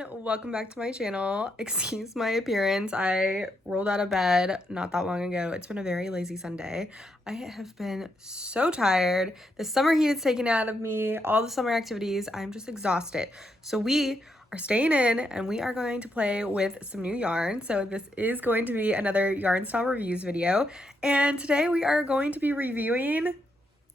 everyone, welcome back to my channel. Excuse my appearance. I rolled out of bed not that long ago. It's been a very lazy Sunday. I have been so tired. The summer heat is taken out of me, all the summer activities. I'm just exhausted. So we are staying in and we are going to play with some new yarn. So this is going to be another yarn style reviews video. And today we are going to be reviewing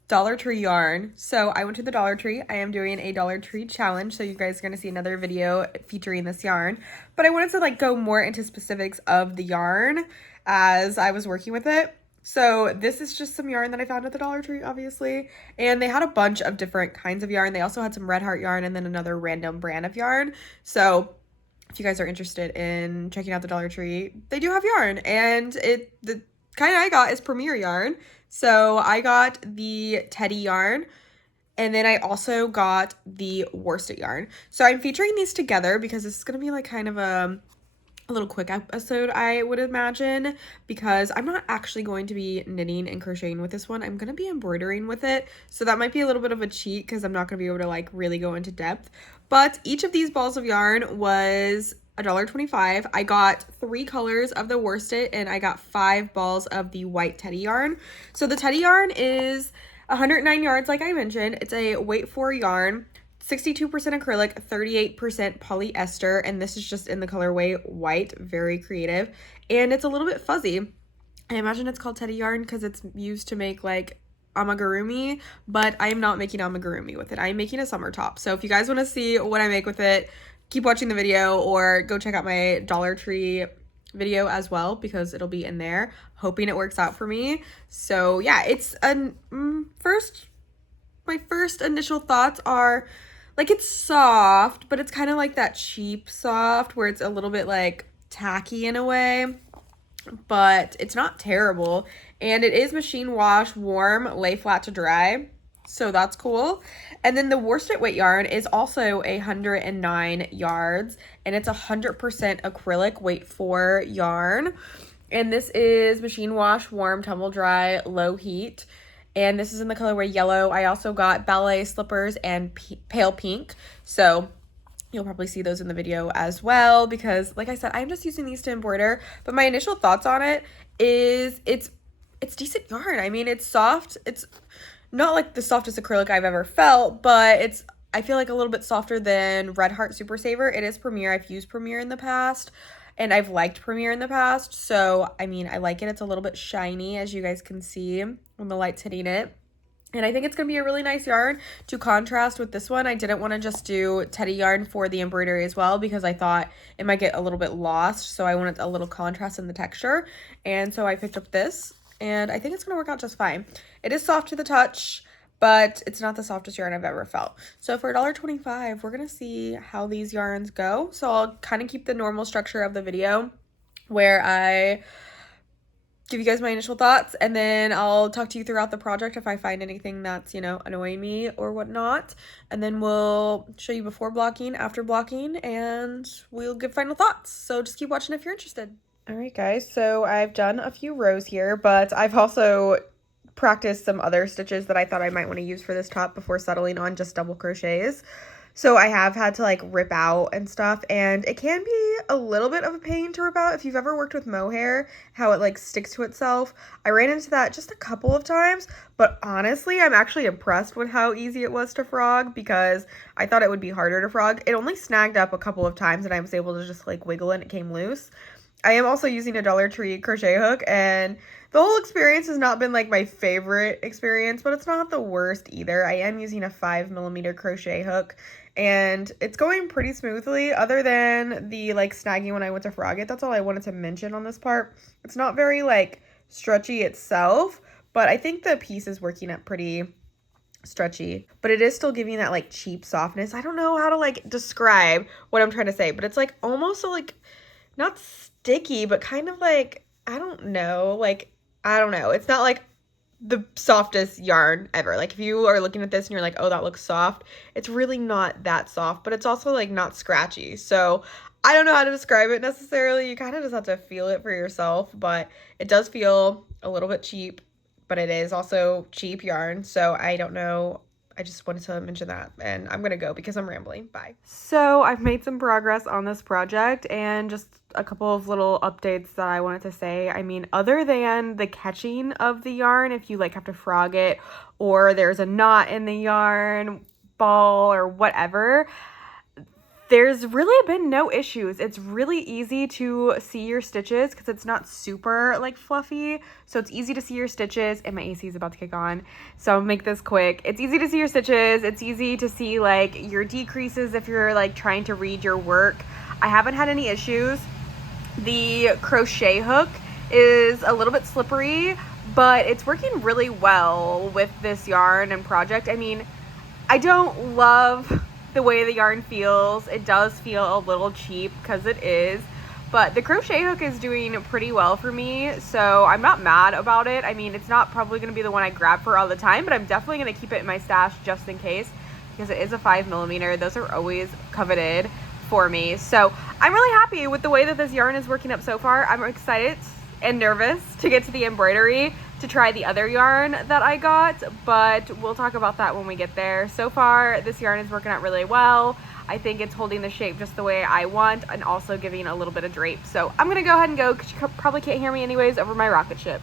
Dollar Tree yarn. So I went to the Dollar Tree. I am doing a Dollar Tree challenge, so you guys are going to see another video featuring this yarn. But I wanted to go more into specifics of the yarn as I was working with it. So this is just some yarn that I found at the Dollar Tree, obviously. And they had a bunch of different kinds of yarn. They also had some Red Heart yarn and then another random brand of yarn. So if you guys are interested in checking out the Dollar Tree, they do have yarn. And the kind I got is Premier yarn. So I got the Teddy yarn, and then I also got the worsted yarn. So I'm featuring these together because this is going to be kind of a little quick episode, I would imagine, because I'm not actually going to be knitting and crocheting with this one. I'm going to be embroidering with it. So that might be a little bit of a cheat because I'm not going to be able to really go into depth. But each of these balls of yarn was $1.25. I got 3 colors of the worsted and I got 5 balls of the white Teddy yarn. So the Teddy yarn is 109 yards, like I mentioned. It's a weight 4 yarn, 62% acrylic, 38% polyester, and this is just in the colorway white. Very creative, and it's a little bit fuzzy. I imagine it's called Teddy yarn because it's used to make amigurumi, but I am not making amigurumi with it. I am making a summer top. So if you guys want to see what I make with it, keep watching the video or go check out my Dollar Tree video as well because it'll be in there. Hoping it works out for me. So yeah, it's my first initial thoughts are it's soft, but it's kind of like that cheap soft where it's a little bit tacky in a way, but it's not terrible. And it is machine wash, warm, lay flat to dry. So that's cool. And then the worsted weight yarn is also 109 yards, and it's 100% acrylic weight 4 yarn. And this is machine wash, warm, tumble dry, low heat. And this is in the colorway yellow. I also got ballet slippers and pale pink. So you'll probably see those in the video as well because, like I said, I'm just using these to embroider. But my initial thoughts on it is it's decent yarn. I mean, it's soft. It's not the softest acrylic I've ever felt, but I feel a little bit softer than Red Heart Super Saver. It is Premier. I've used Premier in the past, and I've liked Premier in the past. So, I mean, I like it. It's a little bit shiny, as you guys can see when the light's hitting it. And I think it's going to be a really nice yarn to contrast with this one. I didn't want to just do Teddy yarn for the embroidery as well because I thought it might get a little bit lost. So I wanted a little contrast in the texture. And so I picked up this. And I think it's going to work out just fine. It is soft to the touch, but it's not the softest yarn I've ever felt. So for $1.25, we're going to see how these yarns go. So I'll kind of keep the normal structure of the video where I give you guys my initial thoughts, and then I'll talk to you throughout the project if I find anything that's, annoying me or whatnot. And then we'll show you before blocking, after blocking, and we'll give final thoughts. So just keep watching if you're interested. All right, guys, so I've done a few rows here, but I've also practiced some other stitches that I thought I might want to use for this top before settling on just double crochets. So I have had to rip out and stuff, and it can be a little bit of a pain to rip out. If you've ever worked with mohair, how it sticks to itself. I ran into that just a couple of times, but honestly, I'm actually impressed with how easy it was to frog because I thought it would be harder to frog. It only snagged up a couple of times and I was able to just wiggle it and it came loose. I am also using a Dollar Tree crochet hook, and the whole experience has not been my favorite experience, but it's not the worst either. I am using a 5mm crochet hook, and it's going pretty smoothly other than the snagging when I went to frog it. That's all I wanted to mention on this part. It's not very stretchy itself, but I think the piece is working up pretty stretchy, but it is still giving that cheap softness. I don't know how to describe what I'm trying to say, but it's almost not sticky, but kind of I don't know, I don't know. It's not the softest yarn ever. If you are looking at this and you're oh, that looks soft, it's really not that soft, but it's also not scratchy. So I don't know how to describe it necessarily. You kind of just have to feel it for yourself, but it does feel a little bit cheap, but it is also cheap yarn. So I don't know I just wanted to mention that, and I'm gonna go because I'm rambling. Bye. So I've made some progress on this project, and just a couple of little updates that I wanted to say. I mean, other than the catching of the yarn, if you like have to frog it, or there's a knot in the yarn ball or whatever, there's really been no issues. It's really easy to see your stitches because it's not super like fluffy. So it's easy to see your stitches, and my AC is about to kick on. So I'll make this quick. It's easy to see your stitches. It's easy to see like your decreases if you're like trying to read your work. I haven't had any issues. The crochet hook is a little bit slippery, but it's working really well with this yarn and project. I mean, I don't love the way the yarn feels. It does feel a little cheap because it is, but the crochet hook is doing pretty well for me, so I'm not mad about it. I mean, it's not probably going to be the one I grab for all the time, but I'm definitely going to keep it in my stash just in case, because it is a 5mm. Those are always coveted for me. So I'm really happy with the way that this yarn is working up so far. I'm excited and nervous to get to the embroidery to try the other yarn that I got, but we'll talk about that when we get there. So far, this yarn is working out really well. I think it's holding the shape just the way I want and also giving a little bit of drape. So I'm gonna go ahead and go because you probably can't hear me anyways over my rocket ship.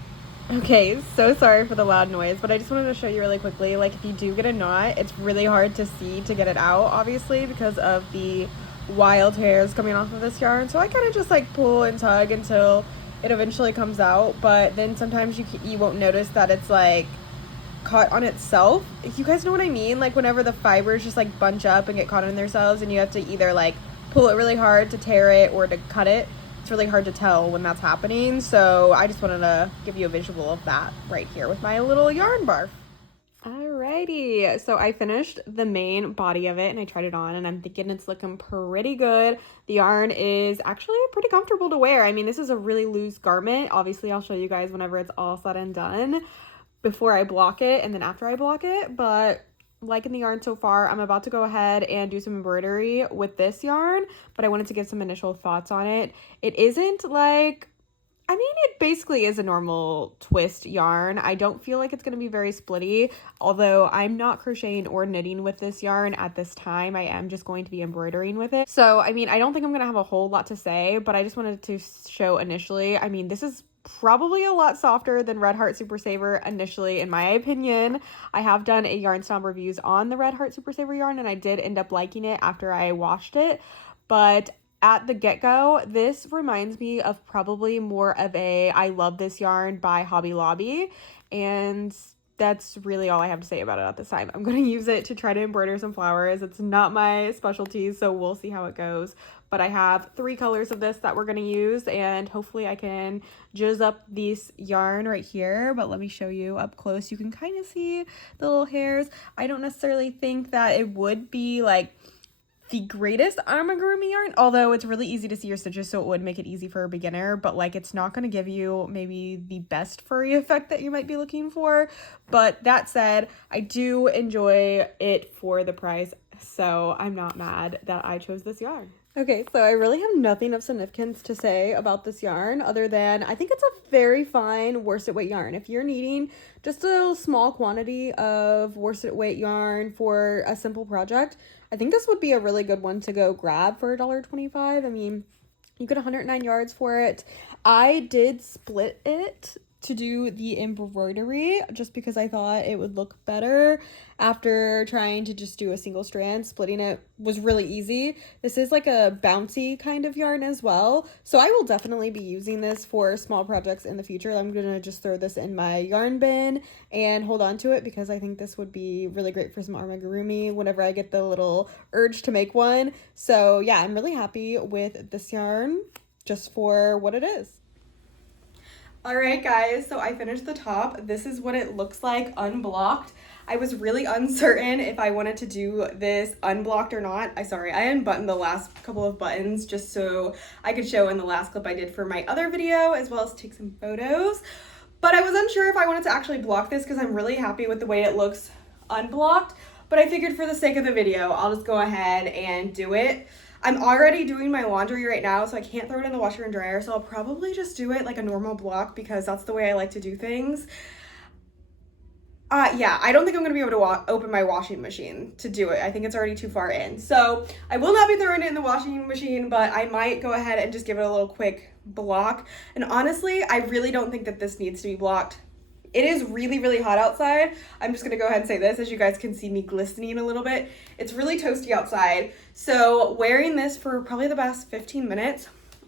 Okay, so sorry for the loud noise, but I just wanted to show you really quickly, like if you do get a knot, it's really hard to see to get it out, obviously, because of the wild hairs coming off of this yarn. So I kind of just like pull and tug until it eventually comes out, but then sometimes you won't notice that it's like caught on itself. You guys know what I mean? Like whenever the fibers just like bunch up and get caught on themselves, and you have to either like pull it really hard to tear it or to cut it. It's really hard to tell when that's happening. So I just wanted to give you a visual of that right here with my little yarn barf. Alrighty, so I finished the main body of it and I tried it on, and I'm thinking it's looking pretty good. The yarn is actually pretty comfortable to wear. I mean, this is a really loose garment. Obviously, I'll show you guys whenever it's all said and done before I block it and then after I block it, but liking the yarn so far. I'm about to go ahead and do some embroidery with this yarn, but I wanted to give some initial thoughts on it. It isn't like, I mean, it basically is a normal twist yarn. I don't feel like it's going to be very splitty, although I'm not crocheting or knitting with this yarn at this time. I am just going to be embroidering with it. So, I mean, I don't think I'm going to have a whole lot to say, but I just wanted to show initially. I mean, this is probably a lot softer than Red Heart Super Saver initially, in my opinion. I have done a Yarn Snob reviews on the Red Heart Super Saver yarn, and I did end up liking it after I washed it, but at the get-go, this reminds me of probably more of a I love this yarn by Hobby Lobby, and that's really all I have to say about it at this time. I'm going to use it to try to embroider some flowers. It's not my specialty, so we'll see how it goes. But I have 3 colors of this that we're going to use, and hopefully I can jizz up this yarn right here. But let me show you up close. You can kind of see the little hairs. I don't necessarily think that it would be like the greatest amigurumi yarn, although it's really easy to see your stitches, so it would make it easy for a beginner, but like it's not going to give you maybe the best furry effect that you might be looking for. But that said, I do enjoy it for the price, so I'm not mad that I chose this yarn. Okay, so I really have nothing of significance to say about this yarn other than I think it's a very fine worsted weight yarn. If you're needing just a small quantity of worsted weight yarn for a simple project, I think this would be a really good one to go grab for $1.25. I mean, you get 109 yards for it. I did split it to do the embroidery just because I thought it would look better after trying to just do a single strand. Splitting it was really easy. This is like a bouncy kind of yarn as well, so I will definitely be using this for small projects in the future. I'm gonna just throw this in my yarn bin and hold on to it because I think this would be really great for some amigurumi whenever I get the little urge to make one. So yeah, I'm really happy with this yarn just for what it is. Alright guys, so I finished the top. This is what it looks like unblocked. I was really uncertain if I wanted to do this unblocked or not. I unbuttoned the last couple of buttons just so I could show in the last clip I did for my other video as well as take some photos. But I was unsure if I wanted to actually block this because I'm really happy with the way it looks unblocked. But I figured for the sake of the video, I'll just go ahead and do it. I'm already doing my laundry right now, so I can't throw it in the washer and dryer, so I'll probably just do it like a normal block because that's the way I like to do things. Yeah, I don't think I'm gonna be able to open my washing machine to do it. I think it's already too far in. So I will not be throwing it in the washing machine, but I might go ahead and just give it a little quick block. And honestly, I really don't think that this needs to be blocked. It is really, really hot outside. I'm just gonna go ahead and say this, as you guys can see me glistening a little bit. It's really toasty outside. So wearing this for probably the past 15 minutes,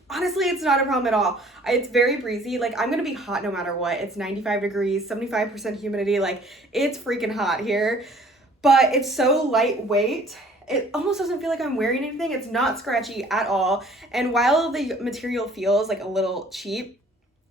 honestly, it's not a problem at all. It's very breezy. Like, I'm gonna be hot no matter what. It's 95 degrees, 75% humidity. Like, it's freaking hot here. But it's so lightweight. It almost doesn't feel like I'm wearing anything. It's not scratchy at all. And while the material feels like a little cheap,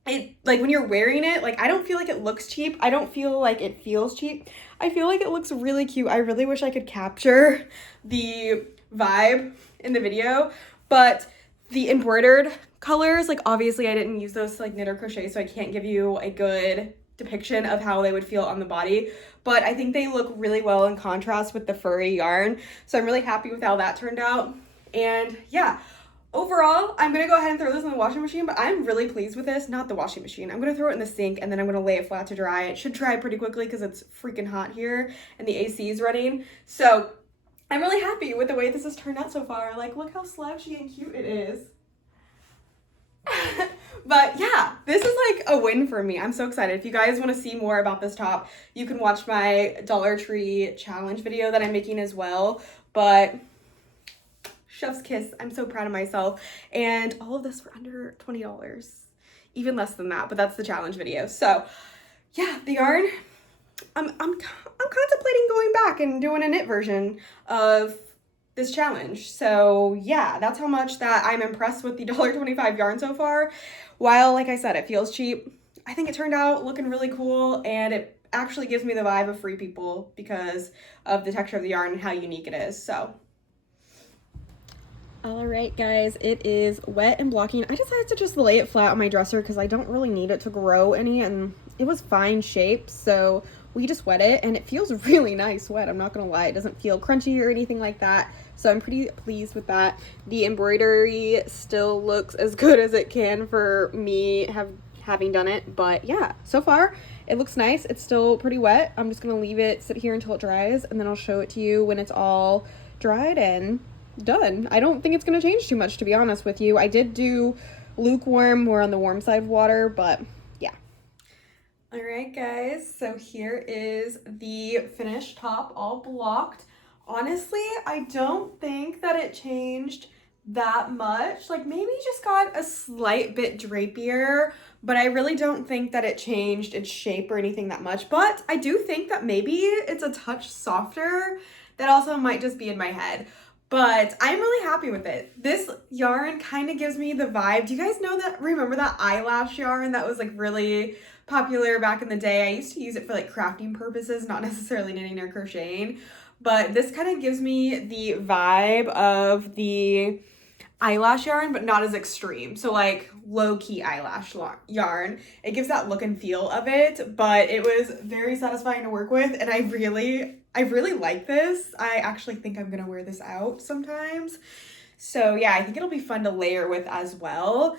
it, like, when you're wearing it, like, I don't feel like it looks cheap. I don't feel like it feels cheap. I feel like it looks really cute. I really wish I could capture the vibe in the video, but the embroidered colors, like, obviously I didn't use those to like knit or crochet, so I can't give you a good depiction of how they would feel on the body, but I think they look really well in contrast with the furry yarn. So I'm really happy with how that turned out. And yeah, overall, I'm gonna go ahead and throw this in the washing machine, but I'm really pleased with this. Not the washing machine. I'm gonna throw it in the sink and then I'm gonna lay it flat to dry. It should dry pretty quickly because it's freaking hot here and the AC is running. So I'm really happy with the way this has turned out so far. Like, look how slouchy and cute it is. But yeah, this is like a win for me. I'm so excited. If you guys want to see more about this top, you can watch my Dollar Tree challenge video that I'm making as well. But chef's kiss, I'm so proud of myself. And all of this for under $20. Even less than that, but that's the challenge video. So yeah, the yarn, I'm contemplating going back and doing a knit version of this challenge. So yeah, that's how much that I'm impressed with the $1.25 yarn so far. While, like I said, it feels cheap, I think it turned out looking really cool, and it actually gives me the vibe of Free People because of the texture of the yarn and how unique it is. So all right, guys, it is wet and blocking. I decided to just lay it flat on my dresser because I don't really need it to grow any, and it was fine shape, so we just wet it, and it feels really nice wet. I'm not gonna lie, it doesn't feel crunchy or anything like that, so I'm pretty pleased with that. The embroidery still looks as good as it can for me having done it, but yeah, so far it looks nice. It's still pretty wet. I'm just gonna leave it sit here until it dries, and then I'll show it to you when it's all dried and done. I don't think it's going to change too much, to be honest with you. I did do lukewarm, more on the warm side of water, but yeah. All right, guys, so here is the finished top all blocked. Honestly, I don't think that it changed that much. Like, maybe just got a slight bit drapier, but I really don't think that it changed its shape or anything that much. But I do think that maybe it's a touch softer. That also might just be in my head. But I'm really happy with it. This yarn kind of gives me the vibe. Do you guys know that, remember that eyelash yarn that was like really popular back in the day? I used to use it for like crafting purposes, not necessarily knitting or crocheting. But this kind of gives me the vibe of the eyelash yarn, but not as extreme. So like low-key eyelash yarn. It gives that look and feel of it, but it was very satisfying to work with, and I really like this. I actually think I'm gonna wear this out sometimes. So yeah, I think it'll be fun to layer with as well.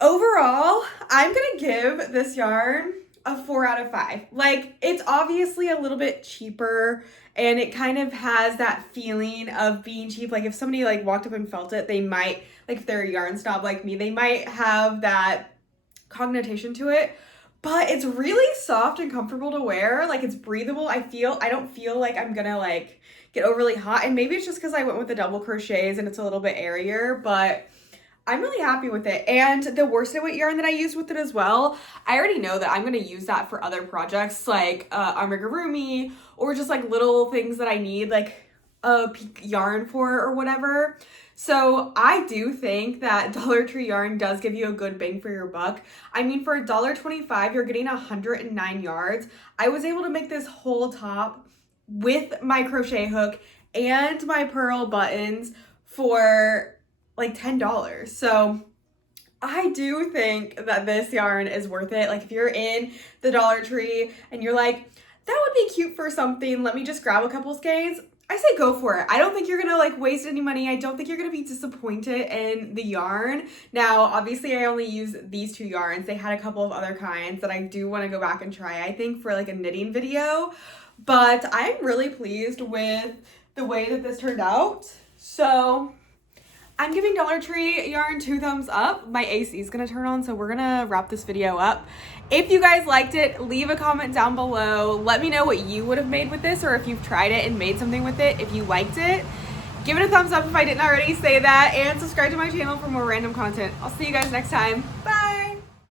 Overall, I'm gonna give this yarn a 4 out of 5. Like, it's obviously a little bit cheaper, and it kind of has that feeling of being cheap. Like, if somebody like walked up and felt it, they might, like, if they're a yarn snob like me, they might have that connotation to it. But it's really soft and comfortable to wear. Like, it's breathable. I don't feel like I'm gonna like get overly hot, and maybe it's just because I went with the double crochets and it's a little bit airier, but I'm really happy with it. And the worsted weight yarn that I used with it as well, I already know that I'm going to use that for other projects like amigurumi, or just like little things that I need like a yarn for or whatever. So I do think that Dollar Tree yarn does give you a good bang for your buck. I mean, for $1.25, you're getting 109 yards. I was able to make this whole top with my crochet hook and my pearl buttons for like $10. So I do think that this yarn is worth it. Like, if you're in the Dollar Tree and you're like, that would be cute for something, let me just grab a couple skeins, I say go for it. I don't think you're gonna like waste any money. I don't think you're gonna be disappointed in the yarn. Now, obviously I only use these 2 yarns. They had a couple of other kinds that I do want to go back and try, I think, for like a knitting video. But I'm really pleased with the way that this turned out. So I'm giving Dollar Tree yarn 2 thumbs up. My AC is gonna turn on, so we're gonna wrap this video up. If you guys liked it, leave a comment down below. Let me know what you would have made with this, or if you've tried it and made something with it, if you liked it. Give it a thumbs up if I didn't already say that, and subscribe to my channel for more random content. I'll see you guys next time. Bye!